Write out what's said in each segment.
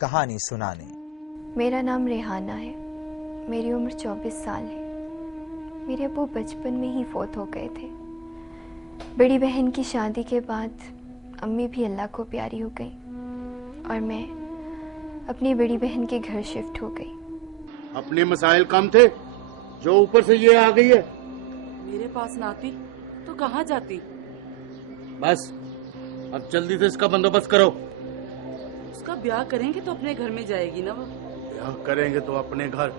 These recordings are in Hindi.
कहानी सुनाने। मेरा नाम रेहाना है। मेरी उम्र 24 साल है। मेरे अब्बू बचपन में ही फौत हो गए थे। बड़ी बहन की शादी के बाद अम्मी भी अल्लाह को प्यारी हो गई और मैं अपनी बड़ी बहन के घर शिफ्ट हो गई। अपने मसाइल कम थे जो ऊपर से ये आ गई है। मेरे पास ना आती तो कहाँ जाती। बस अब जल्दी से इसका बंदोबस्त करो। उसका ब्याह करेंगे तो अपने घर में जाएगी ना वो। ब्याह करेंगे तो अपने घर।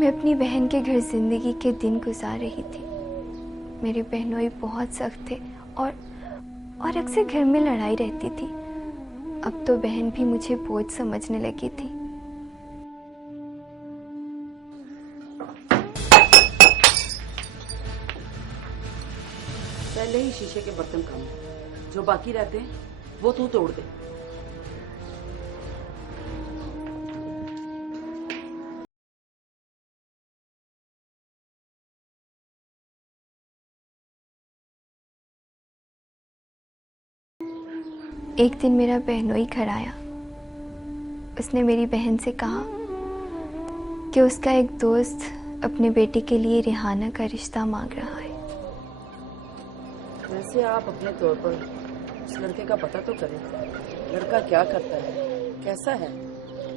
मैं अपनी बहन के घर जिंदगी के दिन गुजार रही थी। मेरे बहनोई बहुत सख्त थे और अक्सर घर में लड़ाई रहती थी। अब तो बहन भी मुझे बोझ समझने लगी थी। पहले ही शीशे के बर्तन कम है, जो बाकी रहते हैं वो तू तोड़ दे। एक दिन मेरा बहनोई घर आया। उसने मेरी बहन से कहा कि उसका एक दोस्त अपने बेटे के लिए रेहाना का रिश्ता मांग रहा है। वैसे आप अपने तौर पर उस लड़के का पता तो करें। लड़का क्या करता है, कैसा है।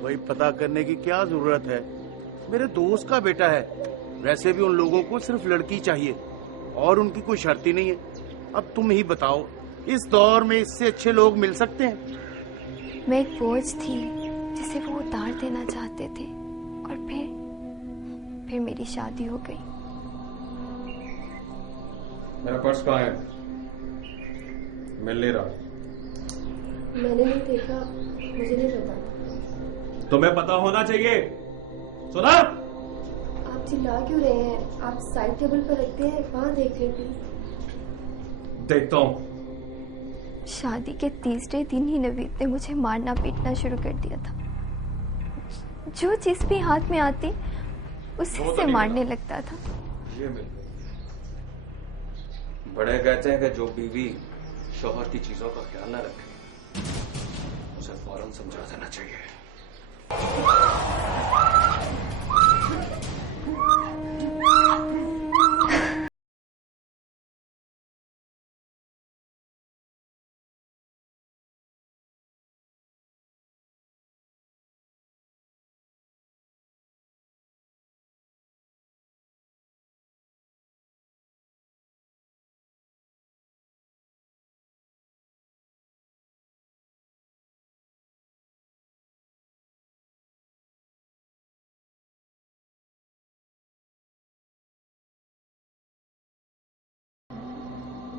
वही पता करने की क्या जरूरत है। मेरे दोस्त का बेटा है। वैसे भी उन लोगों को सिर्फ लड़की चाहिए और उनकी कोई शर्त ही नहीं है। अब तुम ही बताओ, इस दौर में इससे अच्छे लोग मिल सकते हैं? मैं एक बोझ थी जिसे वो उतार देना चाहते थे और फिर मेरी शादी हो गई। मेरा पर्स कहाँ है? मिल नहीं रहा। मैंने नहीं देखा, मुझे नहीं पता। तुम्हें पता होना चाहिए। सुना? आप चिल्ला क्यों रहे हैं? आप साइड टेबल पर रखते हैं, वहां देख रहे प्लीज। देखता हूँ। शादी के तीसरे दिन ही नवीद ने मुझे मारना पीटना शुरू कर दिया था। जो चीज भी हाथ में आती उसी से मारने लगता था। ये मिल गई। बड़े कहते हैं कि जो बीवी शौहर की चीजों का ख्याल न रखे उसे फौरन समझा देना चाहिए।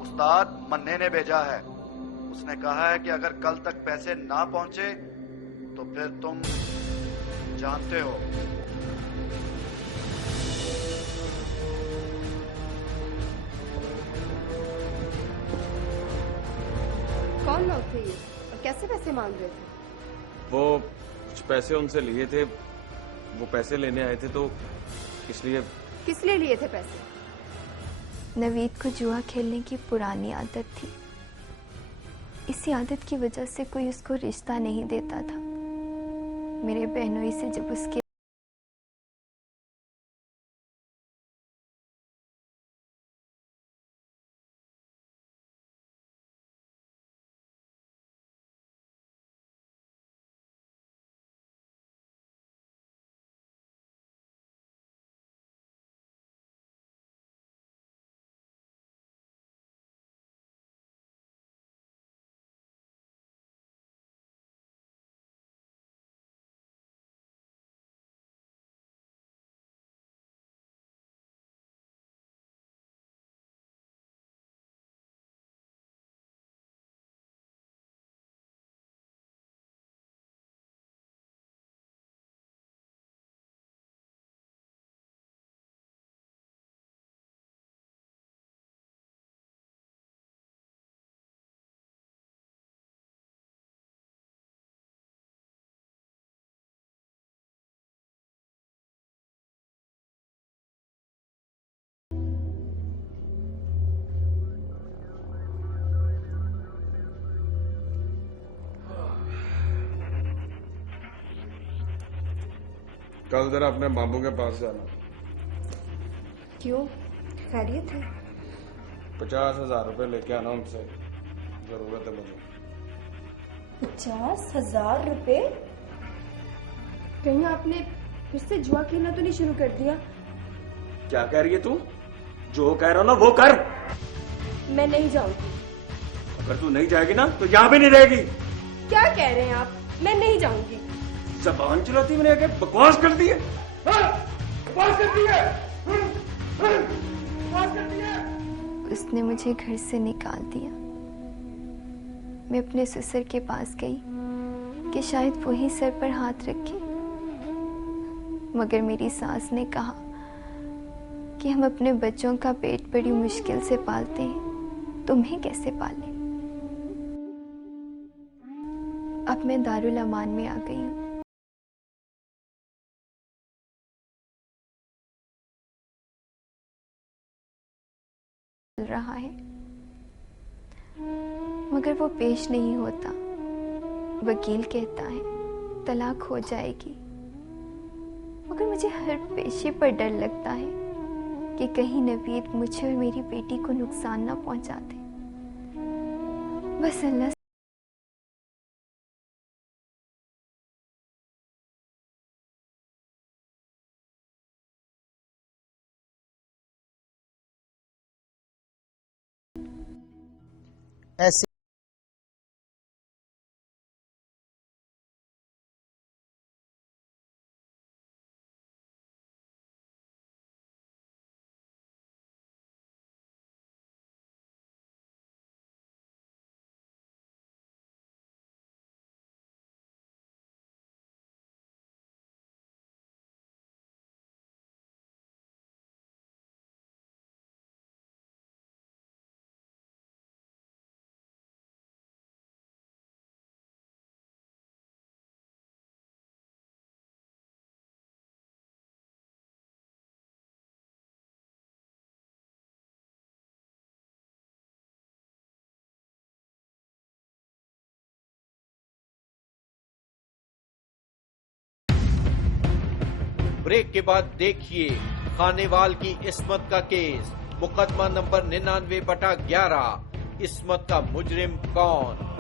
उस्ताद मन्ने ने भेजा है। उसने कहा है कि अगर कल तक पैसे ना पहुंचे तो फिर तुम जानते हो। कौन लोग थे ये और कैसे पैसे मांग रहे थे? वो कुछ पैसे उनसे लिए थे। वो पैसे लेने आए थे तो इसलिए। किस लिए लिए थे पैसे? नवीद को जुआ खेलने की पुरानी आदत थी। इसी आदत की वजह से कोई उसको रिश्ता नहीं देता था। मेरे बहनोई से जब उसके कल जरा अपने मामू के पास जाना। क्यों, खैरियत है? 50,000 रुपए लेके आना उनसे, जरूरत है मुझे। 50,000 रुपए? कहीं आपने फिर से जुआ खेलना तो नहीं शुरू कर दिया? क्या कह रही है तू? जो कह रहा हो ना वो कर। मैं नहीं जाऊंगी। अगर तू नहीं जाएगी ना तो यहाँ भी नहीं रहेगी। क्या कह रहे हैं आप? मैं नहीं जाऊंगी। जबान चलाती मैंने आगे बकवास करती है। बकवास करती है। बकवास करती है। उसने मुझे घर से निकाल दिया। मैं अपने ससुर के पास गई कि शायद वही सर पर हाथ रखे, मगर मेरी सास ने कहा कि हम अपने बच्चों का पेट बड़ी मुश्किल से पालते हैं, तुम्हें कैसे पालें। अब मैं दारुल अमान में आ गई हूँ। रहा है मगर वो पेश नहीं होता। वकील कहता है तलाक हो जाएगी, मगर मुझे हर पेशे पर डर लगता है कि कहीं नवीद मुझे और मेरी बेटी को नुकसान ना पहुंचा दे। बस अल्लाह ऐसी ब्रेक के बाद देखिए खानेवाल की इस्मत का केस, मुकदमा नंबर 99/11। इस्मत का मुजरिम कौन?